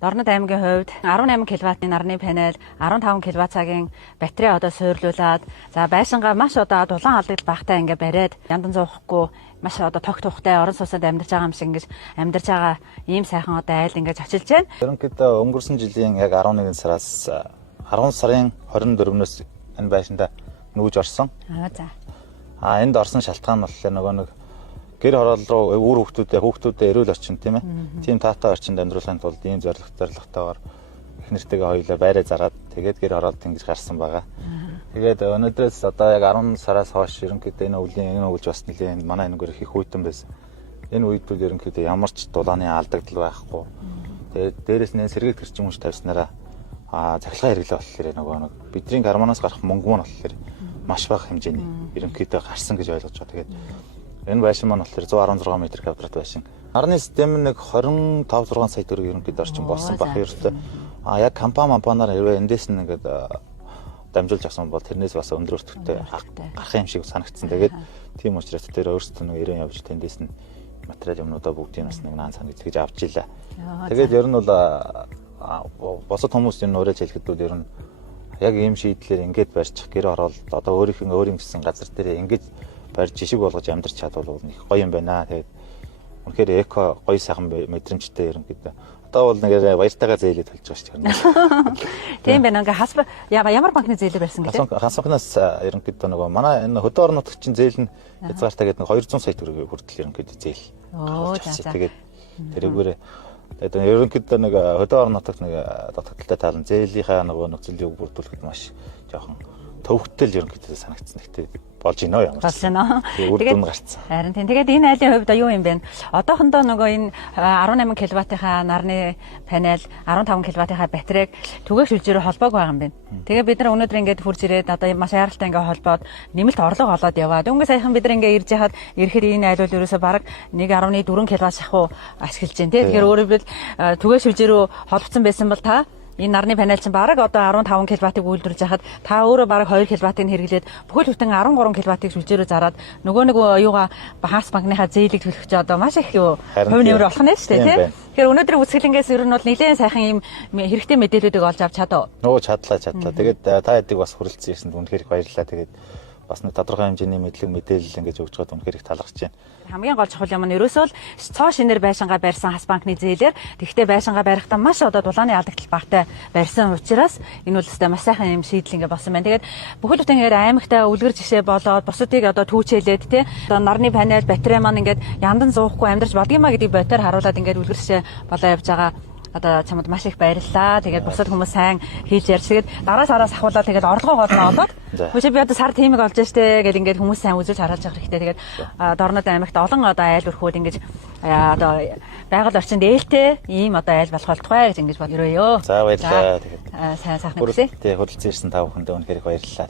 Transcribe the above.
Дорнод аймгийн хувьд 18 кВт-ийн нарны панел, 15 кВт-ийн батарей одоо суйрлуулад за байшингаа маш одоо дулаан алдагдал багтаа ингээ бариад яндан зуухгүй маш одоо тогт тухтай орон сууцад амьдарч байгаа юм шиг ингэж амьдарч байгаа ийм сайхан одоо айл ингэж очилж байна. Ерөнхийдөө өнгөрсөн жилийн яг 11 сараас 10 сарын 24-нөөс энэ байшинда нүүж орсон. За. Энд орсон шалтгаан нь болохоор нөгөө нэг гэр хороол руу үр хүүхдүүдэд эрүүл орчин тийм ээ. Тийм таатай орчинд амьдруулахын тулд ийм зорилготойгоор их нэртэйгээ хоёулаа байраа зараад тэгээд гэр хороолт ингэж гарсан байгаа. Тэгээд өнөөдрөөс одоо яг 10 сараас хойш ерөнхийдөө энэ өвлж бас нэлийн манай энэгээр их хүйтэн байсан. Энэ үед бол ерөнхийдөө ямар ч дулааны алдагдал байхгүй. Тэгээд дээрэс нь сэргийг төрчин хүмүүс тавьснараа цахилгаан хэрэглээ болохоор нөгөө нэг бидний гармоноос гарах мөнгө маань болохоор маш бага хэмжээний ерөнхийдөө гарсан гэж ойлгож байгаа. Тэгээд энэ байшин маань болохоор 116 м2 байшин. Нарны систем нэг 25-6 сая төгрөг ерөнхийдөө орчин болсон баг ерөөсөө. Яг компаниар хэрвээ эндээс нэгээд дамжуулж авсан бол тэрнээс бас өндөр өртөгтэй гарах юм шиг санагдсан. Тэгээд тийм учраас тэр өөрсдөө нэг 90 явж тэндээс нь материал юмнуудаа бүгдийг бас нэг наан сан гэж авч ийлээ. Тэгээд ер нь бол босод хүмүүс энэ уураж хэлэхэд бол ер нь яг ийм шийдлэр ингээд барьчих гэр ороод одоо өөрийн гэсэн газар дээр ингээд барьж жишг болгож амьдарч чадвал их гоё юм байна. Тэгээд үнэхээр эко гоё сайхан мэдрэмжтэй ерөнхийдөө. Одоо бол нэг баяртайгаа зээлээд төлж байгаа шүү дээ. Тийм байна. Ингээ ямар банкны зээлээр барьсан гэлээ? Хас банкнаас ерөнхийдөө нөгөө манай энэ хөдөө орон нутгийн зээл нь хязгаартай гэдэг 200 сая төгрөг хүртэл ерөнхийдөө зээл. Тэгээд тэрүүгээр тэгээд ерөнхийдөө нэг хөдөө орон нутагт нэг дутагдaltaй таалан зээлийнхаа нөгөө нөхцөлийг бүрдүүлэхэд маш жоохон төвөгтэй ерөнхийдөө санагдсан. Гэхдээ болж гинөө ямар ч. Тэгээд гарцсан. Харин тийм. Тэгээд энэ айлын хувьд юу юм бэ? Одоохондоо нөгөө энэ 18 кВт-ийн нарны панел, 15 кВт-ийн батарейг түгээх шүлжээрээ холбоог байгаа юм байна. Тэгээд бид нар өнөөдөр ингээд хурж ирээд одоо маш хайралтай ингээд холбоод нэмэлт орлого олоод яваа. Дөнгөж саяхан бид нар ингээд ирж яхад ирэхэд энэ айл бол ерөөсөө бараг 1.4 кВт шахуу ашиглаж байна. Тэгэхээр өөрөөр хэлбэл түгээх шүлжээрөө холбогдсон байсан бол та энэ нарны панел чинь бараг одоо 15 кВт-ыг үйлдвэрлэж хахад та өөрөө бараг 2 кВт-ыг хэрэглээд бүхэл бүтэн 13 кВт-ыг сүлжээрөө зараад нөгөө юугаа Хас банкныхаа зээлийг төлөх чи одоо маш их хувь нэмэр болох нь шүү дээ тийм. Тэгэхээр өнөөдрийн үсгэлэнгээс ер нь бол нэлээд сайхан ийм хэрэгтэй мэдээлүүдийг олж авч чадав. Чадлаа. Тэгээд та хэдийг бас хүрэлцсэн юмсанд үнэхээр их баярлалаа. Тэгээд бас нэг тодорхой хэмжээний мэдээлэл ингэж өгч байгаа үнэхээр их талархаж байна. Хамгийн гол чухал юм нь ерөөсөө л цоо шинээр байшингаа барьсан Хас банкны зээлээр тэгтээ байшингаа барихдаа маш одоо дулааны алдагдал багтай барьсан учраас энэ бол өстэй маш сайхан юм шийдэл ингэ болсон байна. Тэгээд бүхэл бүтэн ингээд аймагтаа үлгэр жишээ болоод бусдыг одоо түүчээлээд тий одоо нарны панел батарей маань ингээд яндан зуухгүй амьдарч болдгиймаа гэдгийг ботоор харуулад ингээд үлгэр жишээ болоо явж байгаа. Одоо чамд маш их баярлалаа. Тэгээд бусад хүмүүс сайн хийж ярьж тэгээд дараа сараас ахуулаад тэгээд орлогоо олоод хөөе би одоо сар тиймийг олж штэ гэдэг ингээд хүмүүс сайн үзүүлж харуулж байгаа хэрэгтэй. Тэгээд Дорнод аймагт олон одоо айл өрхүүд ингэж одоо байгаль орчинд ээлтэй ийм одоо айл болох болтугай гэж ингэж бодөрөөё. За баярлалаа. Тэгээд сайн сайхан үсэ. Тэгээд хөдөлсөн ирсэн та бүхэндээ үнэхээр их баярлалаа.